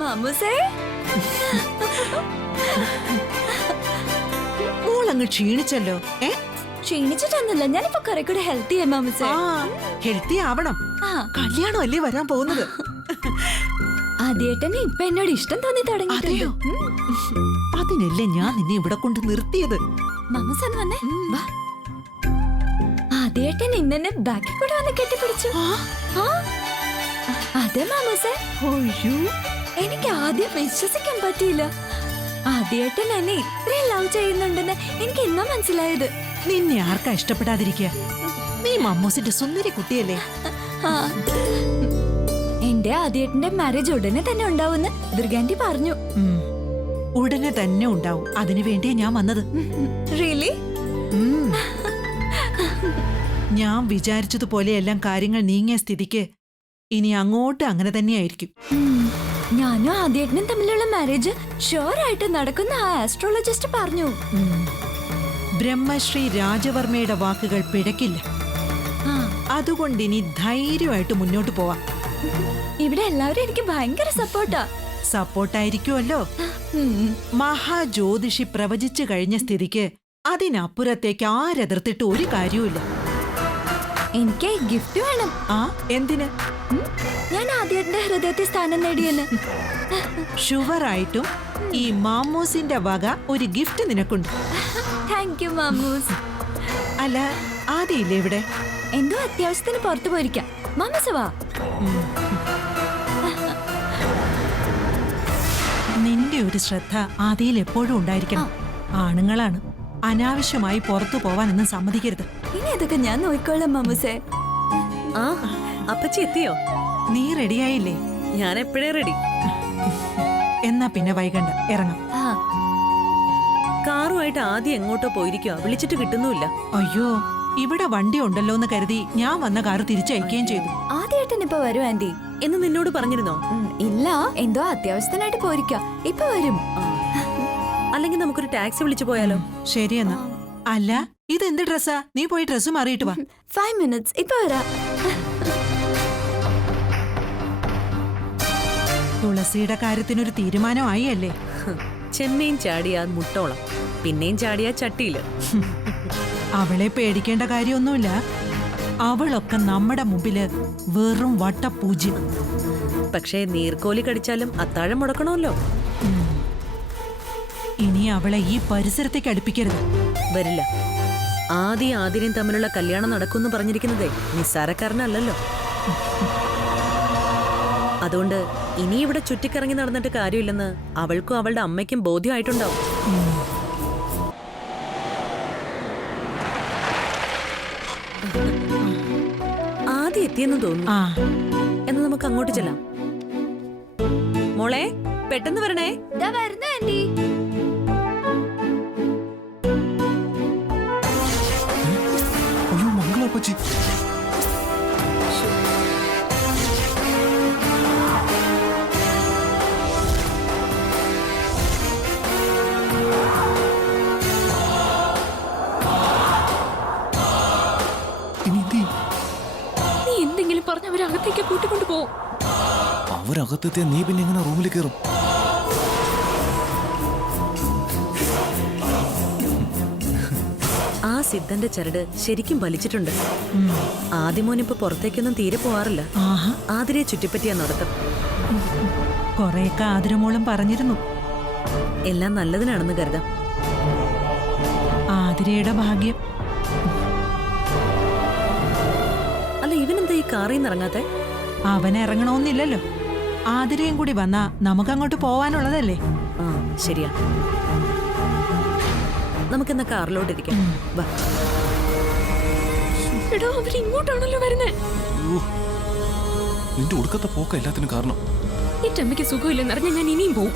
മാമൂസേ മോളങ്ങ് ക്ഷീണിച്ചല്ലോ. ക്ഷീണിച്ചിട്ടൊന്നുമില്ല, ഞാനിപ്പോ കുറെ കൂടെ ഹെൽത്തി ആയി മാമൂസേ. ഹെൽത്തി ആവണം. കല്യാണം അല്ലേ വരാൻ പോകുന്നത്. ആദ്യേട്ടന് ഇപ്പൊ എന്നോട് ഇഷ്ടം തോന്നി തുടങ്ങിയോ? അതിനല്ലേ ഞാൻ നിന്നെ ഇവിടെ കൊണ്ട് നിർത്തിയത്. മാമൂസ് ഒന്ന് വന്നേ. വാ. ആദ്യേട്ടൻ ഇന്നെ ബാക്കിൽ കൂടെ വന്ന് കെട്ടിപ്പിടിച്ചു. അതെ മാമൂസേ. എനിക്ക് ആദ്യം വിശ്വസിക്കാൻ പറ്റിയില്ല. ആദ്യേട്ടൻ എന്നെ ഇത്രയും ലവ് ചെയ്യുന്നുണ്ടെന്ന് എനിക്ക് ഇന്നാ മനസ്സിലായത്. നിന്നെ ആർക്കാ ഇഷ്ടപ്പെടാതിരിക്കുക? നീ മമ്മൂസിന്റെ സുന്ദരി കുട്ടിയല്ലേ. എന്റെ ആദ്യേട്ടന്റെ മാരേജ് ഉടനെ തന്നെ ഉണ്ടാവുമെന്ന് ദുർഗാന്റി പറഞ്ഞു. ഉടനെ തന്നെ ഉണ്ടാവും. അതിനു വേണ്ടിയാ ഞാൻ വന്നത്. റിയലി? ഞാൻ വിചാരിച്ചതുപോലെ എല്ലാം കാര്യങ്ങൾ നീങ്ങിയ സ്ഥിതിക്ക് ഇനി അങ്ങോട്ട് അങ്ങനെ തന്നെയായിരിക്കും. ഞാനും ആദ്യേട്ടനും തമ്മിലുള്ള മാരേജ് ഷുവറായിട്ട് നടക്കുന്ന ആ ആസ്ട്രോളജിസ്റ്റ് പറഞ്ഞു. ബ്രഹ്മശ്രീ രാജവർമ്മയുടെ വാക്കുകൾ പിഴക്കില്ല. അതുകൊണ്ട് ഇനി ധൈര്യമായിട്ട് മുന്നോട്ട് പോവാം. ഇവിടെ എല്ലാവരും എനിക്ക് ഭയങ്കര സപ്പോർട്ടായിരിക്കുമല്ലോ. മഹാജ്യോതിഷി പ്രവചിച്ചു കഴിഞ്ഞ സ്ഥിതിക്ക് അതിനപ്പുറത്തേക്ക് ആരെതിർത്തിട്ട് ഒരു കാര്യവുമില്ല. എനിക്ക് ഗിഫ്റ്റ് വേണം. എന്തിന്? ഞാൻ ആദ്യേട്ടന്റെ ഹൃദയത്തിൽ സ്ഥാനം നേടിയെന്ന്. ഷുവറായിട്ടും ഈ മാമൂസിന്റെ വക ഒരു ഗിഫ്റ്റ് നിനക്കുണ്ട്. Thank you Mamoos. അല്ല, ആദ്യയില്ലേ ഇവിടെ? എന്തോ അത്യാവശ്യത്തിന് പുറത്തു പോയിരിക്കാം. മാമൂസ് വാ. നിന്റെ ഒരു ശ്രദ്ധ ആദിയിൽ എപ്പോഴും ഉണ്ടായിരിക്കണം. ആണുങ്ങളാണ്, അനാവശ്യമായി പുറത്തു പോവാനൊന്നും സമ്മതിക്കരുത്. ഇനി അതൊക്കെ ഞാൻ നോക്കിക്കോളാം മാമൂസേ. അപ്പച്ചി എത്തിയോ? നീ റെഡിയായില്ലേ? ഞാൻ എപ്പോഴേ റെഡി. എന്നാ പിന്നെ വൈകണ്ട, ഇറങ്ങാം. കാറുമായിട്ട് ആദ്യം എങ്ങോട്ടോ പോയിരിക്കുക, വിളിച്ചിട്ട് കിട്ടുന്നുമില്ല. അയ്യോ, ഇവിടെ വണ്ടി ഉണ്ടല്ലോ എന്ന് കരുതി ഞാൻ വന്ന കാറ് തിരിച്ചയക്കുകയും ചെയ്തു. ആദ്യേട്ടൻ ഇപ്പൊ വരും ആന്റി എന്ന് നിന്നോട് പറഞ്ഞിരുന്നോ? ഇല്ല, എന്തോ അത്യാവശ്യത്തിനായിട്ട് പോയിരിക്കാം. ഇപ്പൊ വരും. അല്ലെങ്കിൽ നമുക്കൊരു ടാക്സി വിളിച്ചു പോയാലോ? ശരിയെന്നാ. അല്ല, ഇതെന്ത് ഡ്രസ്സാ? നീ പോയി ഡ്രസ്സ് മാറിയിട്ട് വാ. 5 minutes, ഇപ്പൊ വരാം. തുളസിയുടെ കാര്യത്തിനൊരു തീരുമാനമായി അല്ലേ? ചെമ്മീൻ ചാടിയാ മുട്ടോളം, പിന്നെയും ചാടിയാ ചട്ടിയില്. അവളെ പേടിക്കേണ്ട കാര്യമൊന്നുമില്ല. അവളൊക്കെ നമ്മുടെ മുമ്പില് വെറും വട്ടപൂജ്യം. പക്ഷേ നീർക്കോലി കടിച്ചാലും അത്താഴം മുടക്കണമല്ലോ. ഇനി അവളെ ഈ പരിസരത്തേക്ക് അടുപ്പിക്കരുത്. വരില്ല. ആദ്യയും തമ്മിലുള്ള കല്യാണം നടക്കുമെന്ന് പറഞ്ഞിരിക്കുന്നതേ നിസ്സാരക്കാരനല്ലല്ലോ. അതുകൊണ്ട് ഇനി ഇവിടെ ചുറ്റിക്കറങ്ങി നടന്നിട്ട് കാര്യമില്ലെന്ന് അവൾക്കും അവളുടെ അമ്മയ്ക്കും ബോധ്യമായിട്ടുണ്ടാവും. ആദ്യം എത്തിയെന്ന് തോന്നുന്നു. എന്ന് നമുക്ക് അങ്ങോട്ട് ചെല്ലാം. മോളെ, പെട്ടെന്ന് വരണേ. വരുന്ന ആന്റി. നീ എന്തെങ്കിലും പറഞ്ഞ അവരകത്തേക്ക് കൂട്ടിക്കൊണ്ടു പോകും. അവരകത്തെത്തിയ നീ പിന്നെ എങ്ങനെ റൂമിൽ കയറും? ആ സിദ്ധന്റെ ചരട് ശരിക്കും വലിച്ചിട്ടുണ്ട്. ആദ്യമോനിപ്പോ പുറത്തേക്കൊന്നും തീരെ പോവാറില്ല. ആതിരയെ ചുറ്റിപ്പറ്റിയാ നടത്തം. കൊറേയൊക്കെ ആതിരമോളും പറഞ്ഞിരുന്നു. എല്ലാം നല്ലതിനാണെന്ന് കരുതാം. ആതിരയുടെ ഭാഗ്യം. അല്ല, ഇവനെന്താ ഈ കാറിൽ നിന്ന് ഇറങ്ങാത്തെ? അവൻ ഇറങ്ങണമെന്നില്ലല്ലോ. ആതിരയും കൂടി വന്നാ നമുക്കങ്ങോട്ട് പോവാനുള്ളതല്ലേ. ശരിയാ. നമുക്കെന്നാ കാറിലോട്ടിരിക്കാം. വാ. എടാ, അവരിങ്ങോട്ടാണല്ലോ വരുന്നേ. നിന്റെ ഒടുക്കത്തെ പോക്ക എല്ലാത്തിനും കാരണം. ഈ ടമ്മയ്ക്ക് സുഖമില്ലെന്നറിഞ്ഞ ഞാൻ ഇനിയും പോവും.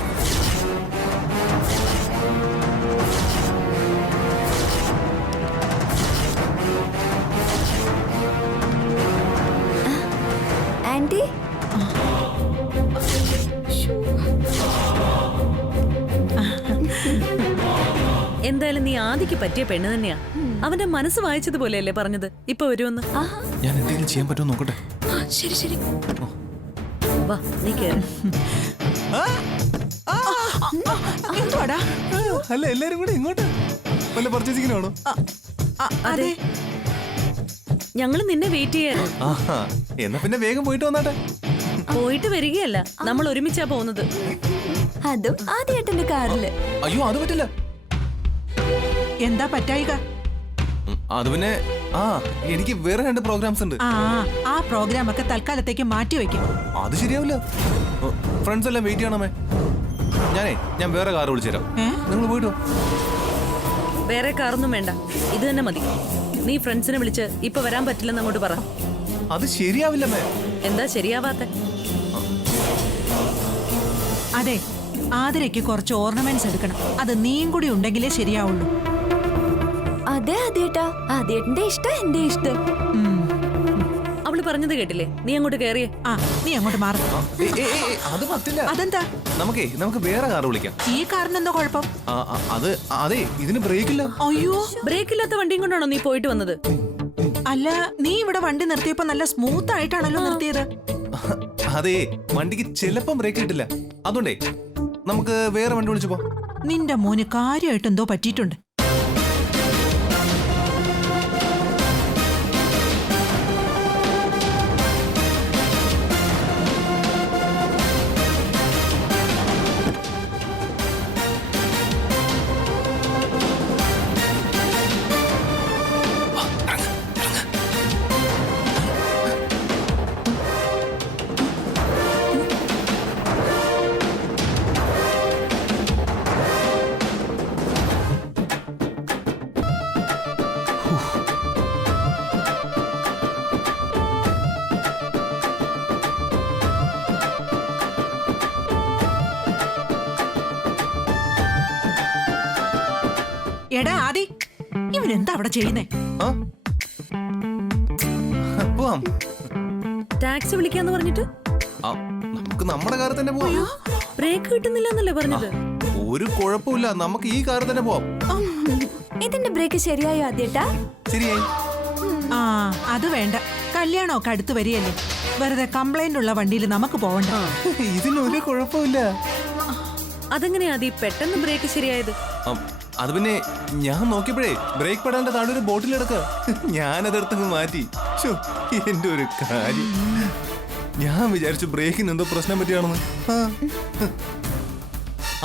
ആന്റി, എന്തായാലും നീ ആദിക്ക് പറ്റിയ പെണ്ണ് തന്നെയാ. അവന്റെ മനസ്സ് വായിച്ചതുപോലെയല്ലേ പറഞ്ഞത് ഇപ്പൊ വരുമെന്ന്. ഞാൻ എന്തെങ്കിലും ചെയ്യാൻ പറ്റുമോ നോക്കട്ടെ. ശരി ശരി, വാ, നീ കേറ്. പോവാണോടാ? അല്ല എല്ലാരും കൂടെ ഇങ്ങോട്ട് വല്ല പർച്ചേസിങ്ങിനാണോ? അതെ. ഞങ്ങൾ നിന്നെ വെയിറ്റ് ചെയ്യായിരുന്നു. ആഹാ എന്നാ പിന്നെ വേഗം പോയിട്ട് വന്നാട്ടെ. പോയിട്ട് വരികയല്ല, നമ്മൾ ഒരുമിച്ചാ പോകുന്നത്. അതും ആദ്യേട്ടന്റെ കാറില്. അയ്യോ അത് പറ്റില്ല. എന്താ പറ്റായിക? അത് പിന്നെ എനിക്ക് വേറെ 2 പ്രോഗ്രാംസ് ഉണ്ട്. ആ പ്രോഗ്രാം ഒക്കെ തൽക്കാലത്തേക്ക് മാറ്റി വെക്കും. അത് ശരിയാവില്ല. ഫ്രണ്ട്സ് എല്ലാം വെയിറ്റ് ചെയ്യണമേ. ഞാൻ വേറെ കാർ വിളിച്ചു തരാം. നിങ്ങൾ പോയിട്ടോ. വേറെ കാറൊന്നും വേണ്ട, ഇത് തന്നെ മതി. നീ ഫ്രണ്ട്സിനെ വിളിച്ച് ഇപ്പൊ വരാൻ പറ്റില്ലെന്ന് അങ്ങോട്ട് പറ. അത് ശരിയാവില്ലമ്മേ. എന്താ ശരിയാവാത്ത? അതെ, ആതിരയ്ക്ക് കുറച്ച് ഓർണമെന്റ്സ് എടുക്കണം. അത് നീയും കൂടി ഉണ്ടെങ്കിലേ ശരിയാവുള്ളൂ. അതെ ആദ്യേട്ടാ, ആദ്യേട്ടന്റെ ഇഷ്ടം എന്റെ ഇഷ്ടം. അവള് പറഞ്ഞത് കേട്ടില്ലേ? നീ അങ്ങോട്ട് കേറിയേ. നീ അങ്ങോട്ട് മാറും. അത് പറ്റില്ല. അതെന്താ? നമുക്ക് വേറെ കാർ വിളിക്കാം. ഈ കാറിനെന്തോ കുഴപ്പം? അതെ ഇതിന് ബ്രേക്ക് ഇല്ല. അയ്യോ, ബ്രേക്ക് ഇല്ലാത്ത വണ്ടിയും കൊണ്ടാണോ നീ പോയിട്ട് വന്നത്? അല്ല, നീ ഇവിടെ വണ്ടി നിർത്തിയപ്പോ നല്ല സ്മൂത്ത് ആയിട്ടാണല്ലോ നിർത്തിയത്. അതെ വണ്ടിക്ക് ചിലപ്പം ബ്രേക്ക് കിട്ടില്ല. അതുകൊണ്ടേ നമുക്ക് വേറെ വണ്ടി വിളിച്ചു പോ. നിന്റെ മോന് കാര്യമായിട്ട് എന്തോ പറ്റിയിട്ടുണ്ട്. എടാ ആദി, ഇവനെന്താ അവിടെ ചെയ്യുന്നേ? പോവാം. ടാക്സി വിളിക്കാന്ന് പറഞ്ഞിട്ട് നമുക്ക് നമ്മുടെ കാറിൽ തന്നെ പോവാം. ബ്രേക്ക് കിട്ടുന്നില്ല എന്നല്ലേ പറഞ്ഞത്? ഒരു കുഴപ്പമില്ല, നമുക്ക് ഈ കാറിൽ തന്നെ പോവാം. ഇതിന്റെ ബ്രേക്ക് ശരിയായോ ആദ്യേട്ടാ? ശരിയായി. അത് വേണ്ട. കല്യാണമൊക്കെ അടുത്ത് വരികയല്ലേ, വെറുതെ കംപ്ലൈന്റ് ഉള്ള വണ്ടിയിൽ നമുക്ക് പോവണ്ട. ഇതിനൊരു കുഴപ്പമില്ല. അതെങ്ങനെയാ ആദി പെട്ടെന്ന് ബ്രേക്ക് ശരിയായത്? അത് പിന്നെ ഞാൻ നോക്കിയപ്പോഴേ ബ്രേക്ക് പെടാന്റെ താഴെ ഒരു ബോട്ടിൽ എടുക്ക. ഞാനതെടുത്തങ്ങ് മാറ്റി. എന്റെ ഒരു കാര്യം, ഞാൻ വിചാരിച്ചു ബ്രേക്കിന് എന്തോ പ്രശ്നം പറ്റിയാണെന്ന്.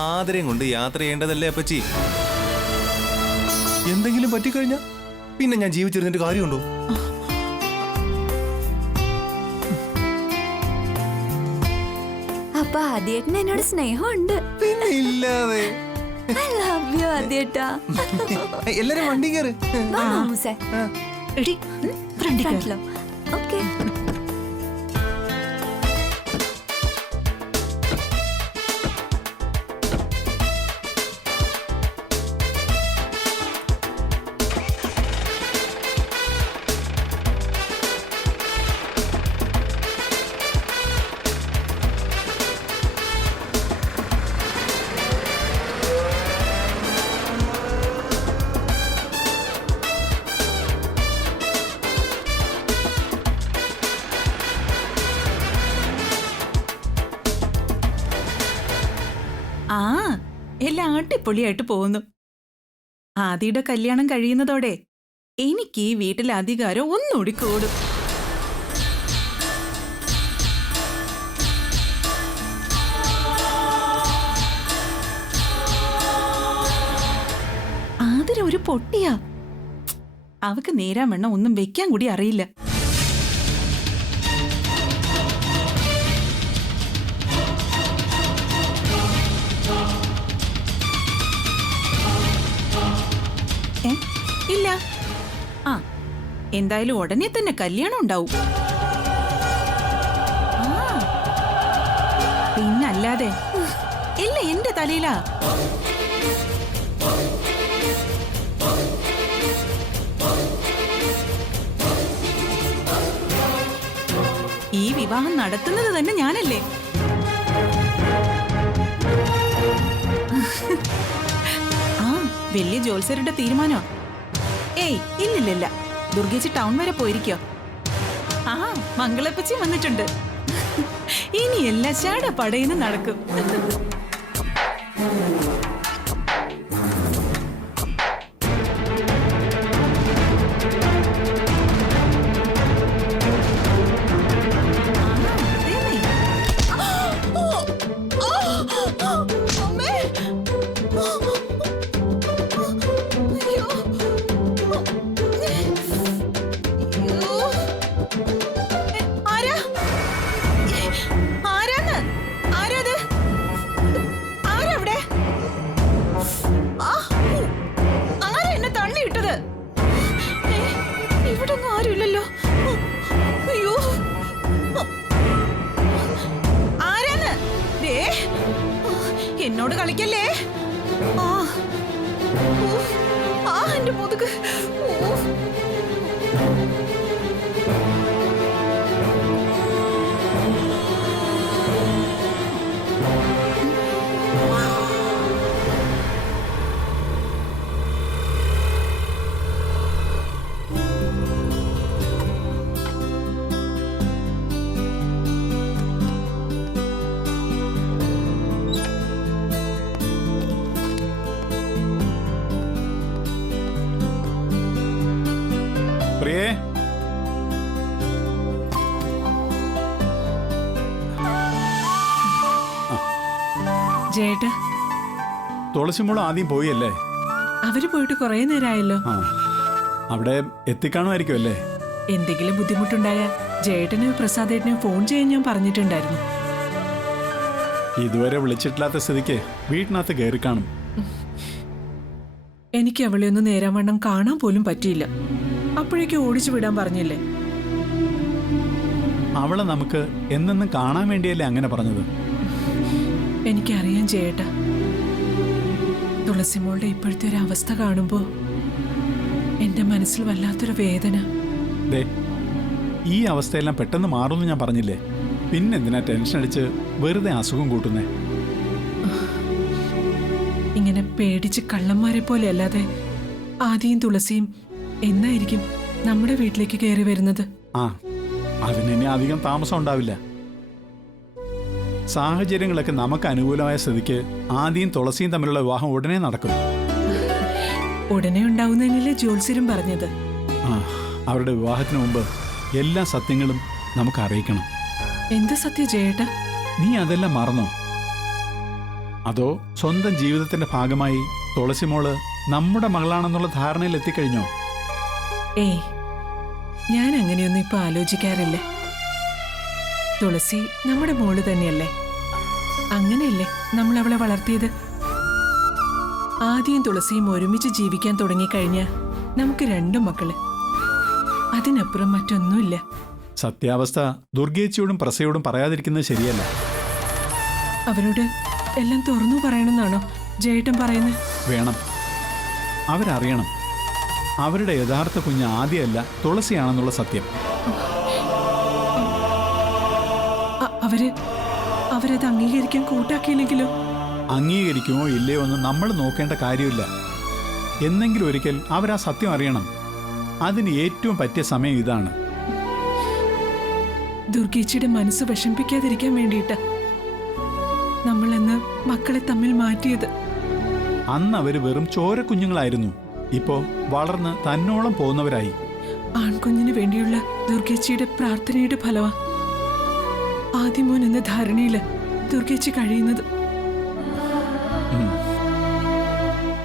ആദരയും കൊണ്ട് യാത്ര ചെയ്യേണ്ടതല്ലേ അപ്പച്ചി? എന്തെങ്കിലും പറ്റിക്കഴിഞ്ഞാ പിന്നെ ഞാൻ ജീവിച്ചിരുന്നിട്ട് കാര്യമുണ്ടോ? അപ്പൊ ആദ്യേട്ടന് എന്നോട് സ്നേഹമുണ്ട്. പിന്നെ ഇല്ലാതെ. I love you ആദ്യേട്ടാ. എല്ലാരും വണ്ടി കയറി. വാ മാമൂസേ. എടി, ഫ്രണ്ടിൽ കേറ്. ഫ്രണ്ടിലോ? ഓക്കേ. എല്ലാം അടിപൊളിയായിട്ട് പോകുന്നു. ആദിയുടെ കല്യാണം കഴിയുന്നതോടെ എനിക്ക് ഈ വീട്ടിലെ അധികാരം ഒന്നുകൂടി കൂടും. ആതിര ഒരു പൊട്ടിയാ. അവക്ക് നേരാൻ വേണം ഒന്നും വെക്കാൻ കൂടി അറിയില്ല. ഇല്ല, എന്തായാലും ഉടനെ തന്നെ കല്യാണം ഉണ്ടാവും. പിന്നല്ലാതെ ഇല്ല, എന്റെ തലയിലാ. ഈ വിവാഹം നടത്തുന്നത് തന്നെ ഞാനല്ലേ. വലിയ ജോത്സ്യരുടെ തീരുമാനോ? ഏയ് ഇല്ലില്ല, ദുർഗേച്ചി ടൗൺ വരെ പോയിരിക്കോ. മംഗളപ്പച്ചി വന്നിട്ടുണ്ട്. ഇനി എല്ലാ ചാട പടയിന്ന് നടക്കും. എന്നോട് കളിക്കല്ലേ. ആ ഊഫ്. ആ എന്റെ മുതുക്. ഊഫ്. പ്രിയേ, ജേട്ടാ, തുളസിമോൾ ആദ്യം പോയല്ലേ? അവര് പോയിട്ട് കുറെ നേരമായല്ലോ. ആ, അവിടെ എത്തിക്കാണുമായിരിക്കും അല്ലേ? എന്തെങ്കിലും ബുദ്ധിമുട്ടുണ്ടായ ജേട്ടനും പ്രസാദേട്ടനും ഫോൺ ചെയ്യാൻ ഞാൻ പറഞ്ഞിട്ടുണ്ടായിരുന്നു. ഇതുവരെ വിളിച്ചിട്ടില്ലാത്ത സ്ഥിതിക്ക് വീട്ടിനകത്ത് കയറി കാണും. എനിക്ക് അവളെ ഒന്ന് നേരാൻ വണ്ണം കാണാൻ പോലും പറ്റിയില്ല. അപ്പോഴേക്കും ഓടിച്ചു വിടാൻ പറഞ്ഞില്ലേ. അവളെ നമുക്ക് എന്നെന്നും കാണാൻ വേണ്ടിയല്ലേ അങ്ങനെ പറഞ്ഞത്? എനിക്കറിയാം ചേട്ടാ. തുളസിമോളുടെ ഇപ്പോഴത്തെ ഒരു അവസ്ഥ കാണുമ്പോ എന്റെ മനസ്സിൽ വല്ലാത്തൊരു വേദന. ദേ, ഈ അവസ്ഥയെല്ലാം പെട്ടെന്ന് മാറുമെന്ന് ഞാൻ പറഞ്ഞില്ലേ. പിന്നെന്തിനാ ടെൻഷൻ അടിച്ച് വെറുതെ അസുഖം കൂട്ടുന്നേ? ഇങ്ങനെ പേടിച്ച് കള്ളന്മാരെ പോലെ അല്ലാതെ ആദിയും തുളസിയും എന്നായിരിക്കും നമ്മുടെ വീട്ടിലേക്ക് കയറി വരുന്നത്? ആ, അതിനി അധികം താമസം ഉണ്ടാവില്ല. സാഹചര്യങ്ങളൊക്കെ നമുക്ക് അനുകൂലമായ സ്ഥിതിക്ക് ആദിയും തുളസിയും തമ്മിലുള്ള വിവാഹം ഉടനെ നടക്കും. ഉടനെ ഉണ്ടാവുന്നതിനല്ലേ ജ്യോത്സ്യരും പറഞ്ഞത്. ആ, അവരുടെ വിവാഹത്തിന് മുമ്പ് എല്ലാ സത്യങ്ങളും നമുക്ക് അറിയിക്കണം. എന്ത് സത്യ ചേട്ടാ? നീ അതെല്ലാം മറന്നോ? അതോ സ്വന്തം ജീവിതത്തിന്റെ ഭാഗമായി തുളസിമോള് നമ്മുടെ മകളാണെന്നുള്ള ധാരണയിൽ എത്തിക്കഴിഞ്ഞോ? ഏയ്, ഞാൻ അങ്ങനെയൊന്നും ഇപ്പൊ ആലോചിക്കാറില്ല. തുളസി നമ്മുടെ മോള് തന്നെയല്ലേ. അങ്ങനെയല്ലേ നമ്മൾ അവളെ വളർത്തിയത്. ആദ്യം തുളസിയും ഒരുമിച്ച് ജീവിക്കാൻ തുടങ്ങിക്കഴിഞ്ഞ നമുക്ക് 2 മക്കള്. അതിനപ്പുറം മറ്റൊന്നുമില്ല. സത്യാവസ്ഥ ദുർഗേച്ചിയോടും പ്രസയോടും പറയാതിരിക്കുന്നത് ശരിയല്ല. അവരോട് എല്ലാം തുറന്നു പറയണമെന്നാണോ ജയേട്ടൻ പറയുന്നത്? വേണം. അവരറിയണം അവരുടെ യഥാർത്ഥ കുഞ്ഞ് ആദ്യമല്ല തുളസിയാണെന്നുള്ള സത്യം. അവരത് അംഗീകരിക്കാൻ കൂട്ടാക്കിയില്ലെങ്കിലോ? അംഗീകരിക്കുമോ ഇല്ലയോ എന്ന് നമ്മൾ നോക്കേണ്ട കാര്യമില്ല. എന്നെങ്കിലും ഒരിക്കൽ അവരാ സത്യം അറിയണം. അതിന് ഏറ്റവും പറ്റിയ സമയം ഇതാണ്. ദുർഗേച്ചിയുടെ മനസ്സ് വിഷമിപ്പിക്കാതിരിക്കാൻ വേണ്ടിയിട്ടാ നമ്മളന്ന് മക്കളെ തമ്മിൽ മാറ്റിയത്. അന്ന് അവര് വെറും ചോര കുഞ്ഞുങ്ങളായിരുന്നു. ഇപ്പോ വളർന്ന് തന്നോളം പോകുന്നവരായി. ആൺകുഞ്ഞിന് വേണ്ടിയുള്ള ദുർഗേച്ചിയുടെ പ്രാർത്ഥനയുടെ ഫലമാ ആദിമോൻ എന്ന ധാരണയില് ദുർഗേച്ചി കഴിയുന്നത്.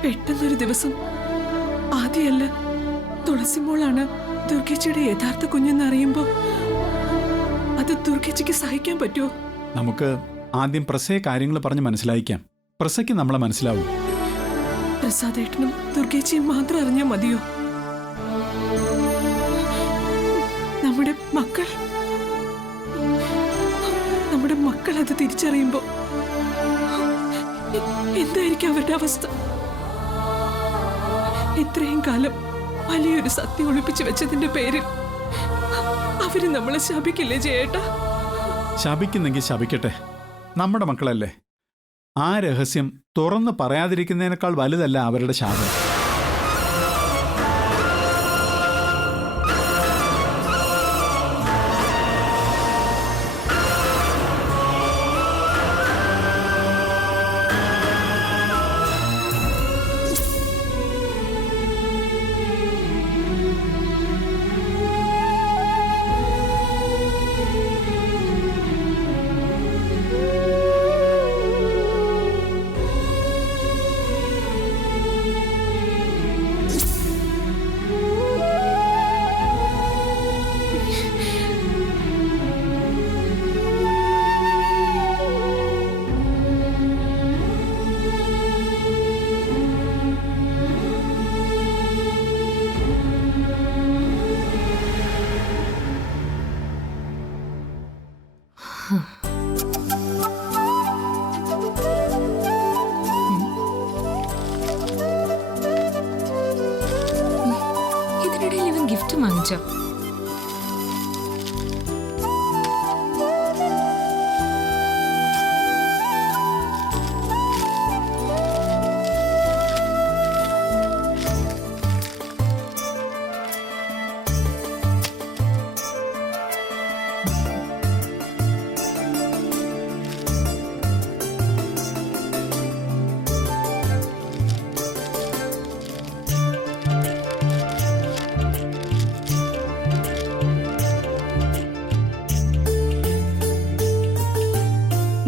പെട്ടെന്നൊരു ദിവസം ആദ്യമല്ല തുളസിമോളാണ് ദുർഗേച്ചിയുടെ യഥാർത്ഥ കുഞ്ഞെന്നറിയുമ്പോ അത് ദുർഗേച്ചിക്ക് സഹിക്കാൻ പറ്റുമോ? നമുക്ക് ആദ്യം പ്രസയെ കാര്യങ്ങൾ പറഞ്ഞ് മനസ്സിലായിക്കാം. പ്രസയ്ക്ക് നമ്മളെ മനസ്സിലാവും. പ്രസാദേട്ടനും ദുർഗേച്ചിയും മാത്രം അറിഞ്ഞാൽ മതിയോ? നമ്മുടെ മക്കൾ അത് തിരിച്ചറിയുമ്പോ എന്തായിരിക്കും അവരുടെ അവസ്ഥ? ഇത്രയും കാലം വലിയൊരു സത്യം ഒളിപ്പിച്ചു വെച്ചതിന്റെ പേരിൽ അവര് നമ്മളെ ശപിക്കില്ലേ ചേട്ടാ? ശപിക്കുന്നെങ്കിൽ ശപിക്കട്ടെ, നമ്മുടെ മക്കളല്ലേ. ആ രഹസ്യം തുറന്ന് പറയാതിരിക്കുന്നതിനേക്കാൾ വലുതല്ല അവരുടെ ശാപം. ഇതും വാങ്ങിച്ചോ?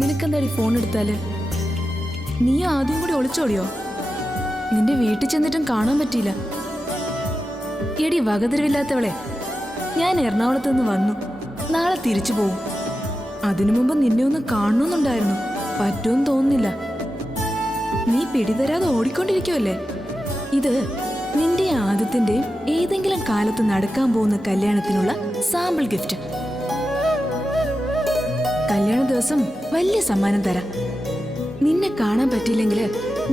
നിനക്കെന്താടി ഫോൺ എടുത്താല്? നീ ആദ്യം കൂടി ഒളിച്ചോടിയോ? നിന്റെ വീട്ടിൽ ചെന്നിട്ടും കാണാൻ പറ്റിയില്ല. എടി വകതിരിവില്ലാത്തവളെ, ഞാൻ എറണാകുളത്ത് നിന്ന് വന്നു. നാളെ തിരിച്ചു പോവും. അതിനു മുമ്പ് നിന്നെ ഒന്ന് കാണണമെന്നുണ്ടായിരുന്നു. പറ്റുമെന്ന് തോന്നുന്നില്ല. നീ പിടിതരാതെ ഓടിക്കൊണ്ടിരിക്കുവല്ലേ. ഇത് നിന്റെ ആദ്യത്തിന്റെയും ഏതെങ്കിലും കാലത്ത് നടക്കാൻ പോകുന്ന കല്യാണത്തിനുള്ള സാമ്പിൾ ഗിഫ്റ്റ്. കല്യാണ ദിവസം വലിയ സമ്മാനം തരാം. നിന്നെ കാണാൻ പറ്റിയില്ലെങ്കിൽ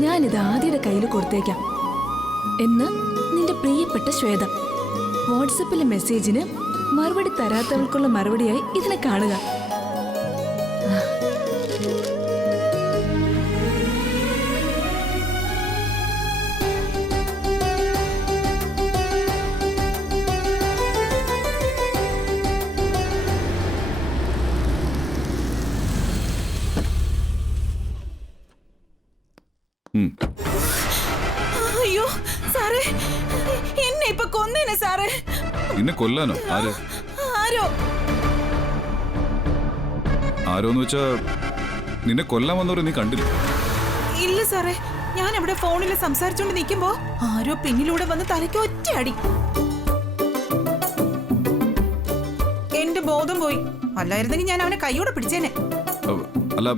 ഞാനിത് ആദിയുടെ കയ്യിൽ കൊടുത്തേക്കാം. എന്ന് നിന്റെ പ്രിയപ്പെട്ട ശ്വേത. വാട്സപ്പിലെ മെസ്സേജിന് മറുപടി തരാത്തവൾക്കുള്ള മറുപടിയായി ഇതിനെ കാണുക. അയ്യോ സാറേ, എന്നെ ഇപ്പൊ കൊന്നേനെ സാറേ. നിന്നെ കൊല്ലാനോ? ആര്? ആരോ ആരോന്ന് വെച്ചാ നിന്നെ കൊല്ലാൻ വന്നവരെ നീ കണ്ടില്ല? ഇല്ല സാറേ, ഞാൻ അവിടെ ഫോണിൽ സംസാരിച്ചോണ്ട് നിൽക്കുമ്പോ ആരോ പിന്നിലൂടെ വന്ന് തലയ്ക്ക് ഒറ്റ അടി. എന്റെ ബോധം പോയി. അല്ലായിരുന്നെങ്കിൽ ഞാൻ അവനെ കൈയോടെ പിടിച്ചേനെ. അല്ല,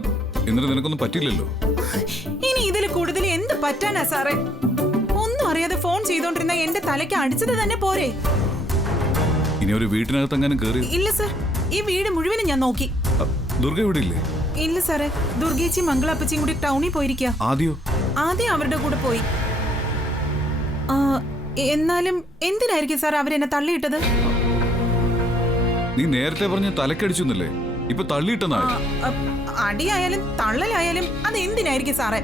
എന്നിട്ട് നിനക്കൊന്നും പറ്റില്ലല്ലോ? ഇനി ഇതിൽ കൂടുതൽ എന്ത് പറ്റാനാ സാറേ? ഒന്നും അറിയാതെ ഫോൺ ചെയ്തോണ്ടിരുന്ന എന്റെ തലയ്ക്ക് അടിച്ചത് തന്നെ പോരെ. ഇനി ഒരു വീട്ടിനകത്ത് എങ്ങനെ കേറി? ഇല്ല സാർ, ഈ വീട് മുഴുവനും ഞാൻ നോക്കി. ദുർഗ ഇവിടെ ഇല്ലേ? ഇല്ല സാറേ, ദുർഗേച്ചി മംഗളപ്പച്ചിയും കൂടി ടൗണിൽ പോയിരിക്കുക. ആദ്യം അവരുടെ കൂടെ പോയി. എന്നാലും എന്തിനായിരിക്കും സാർ അവരെന്നെ തള്ളിയിട്ടത്? നീ നേരത്തെ പറഞ്ഞ തലക്കടിച്ചു എന്നല്ലേ, ഇപ്പൊ തള്ളിയിട്ടെന്നാ? അടിയായാലും തള്ളലായാലും അത് എന്തിനായിരിക്കും സാറേ?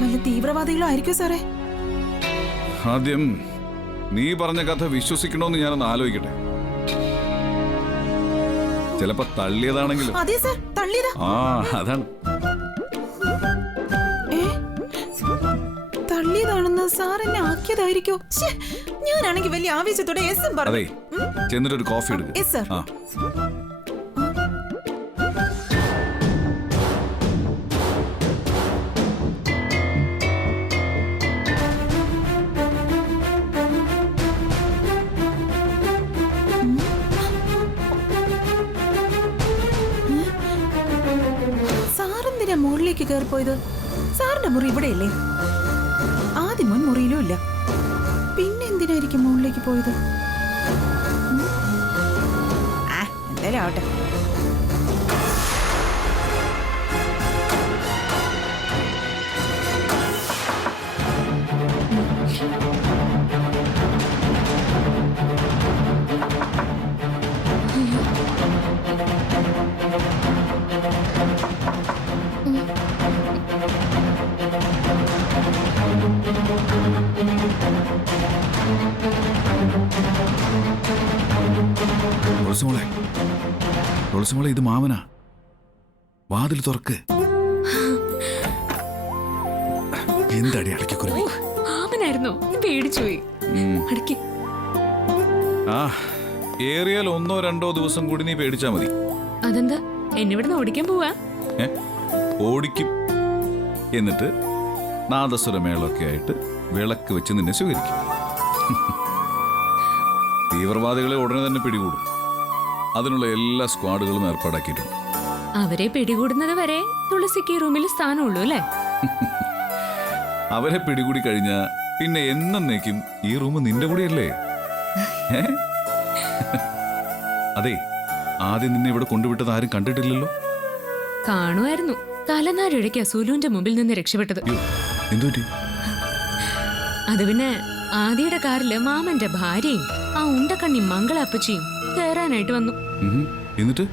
വല്ല തീവ്രവാദികളോ ആയിരിക്കും സാറേ? ആദ്യം നീ പറഞ്ഞ കഥ വിശ്വസിക്കണോന്ന് ഞാനൊന്ന് ആലോചിക്കട്ടെ. ചിലപ്പോ തള്ളിയതാണെങ്കിലും. അതെ സാർ, തള്ളിയതാ. അതാണ്. തള്ളിയതാണെന്ന് സാർ എന്നെ ആക്കിയതായിരിക്കോ? ഞാനാണെങ്കിൽ വലിയ ആവേശത്തോടെ എസ് പറഞ്ഞു. അതെ, ചെന്നിട്ടൊരു കോഫി എടുക്കും. Yes sir. സാറെന്തിനാ മുകളിലേക്ക് കയറിപ്പോയത്? സാറിന്റെ മുറി ഇവിടെയല്ലേ? ആദ്യം മുൻ മുറിയിലും ഇല്ല. പിന്നെ എന്തിനായിരിക്കും മുകളിലേക്ക് പോയത്? എന്തായാലും ആവട്ടെ. തുളസിമോളെ, ഇത് മാമനാ. വാതിൽ തുറക്ക്. എന്താടി അടയ്ക്കുരുവി? മാമനായിരുന്നോ? പേടിച്ചുപോയി. അടയ്ക്ക്. ഏറിയാൽ 1-2 ദിവസം കൂടി നീ പേടിച്ചാ മതി. അതെന്താ? എന്നിവിടുന്ന് ഓടിക്കാൻ പോവാ? ഓടിക്കും. എന്നിട്ട് നാദസ്വരമേളൊക്കെ ആയിട്ട് വിളക്ക് വെച്ച് നിന്നെ സ്വീകരിക്കും. തീവ്രവാദികളെ ഉടനെ തന്നെ പിടികൂടും. അതിനുള്ള എല്ലാ സ്ക്വാഡുകളും ഏർപ്പാടാക്കിയിട്ടുണ്ട്. അവരെ പിടികൂടുന്നത് വരെ തുളസിക്ക് റൂമിൽ സ്ഥാനമുള്ളൂ അല്ലേ? അവരെ പിടികൂടി കഴിഞ്ഞാ പിന്നെ എന്നേക്കും ഈ റൂം നിന്റെ കൂടെയല്ലേ? അതെ, ആദ്യം നിന്നെ ഇവിടെ കൊണ്ടുവിട്ടത് ആരും കണ്ടിട്ടില്ലല്ലോ? കാണുമായിരുന്നു. തലനാരിഴയ്ക്കാ സുലുവിന്റെ മുമ്പിൽ നിന്ന് രക്ഷപ്പെട്ടത്. എന്തുപറ്റി? അത് പിന്നെ ആദിയുടെ കാറില് മാമന്റെ ഭാര്യയും ആ ഉണ്ടക്കണ്ണി മംഗള അപ്പച്ചിയും കയറാനായിട്ട് വന്നു. എന്നിട്ട്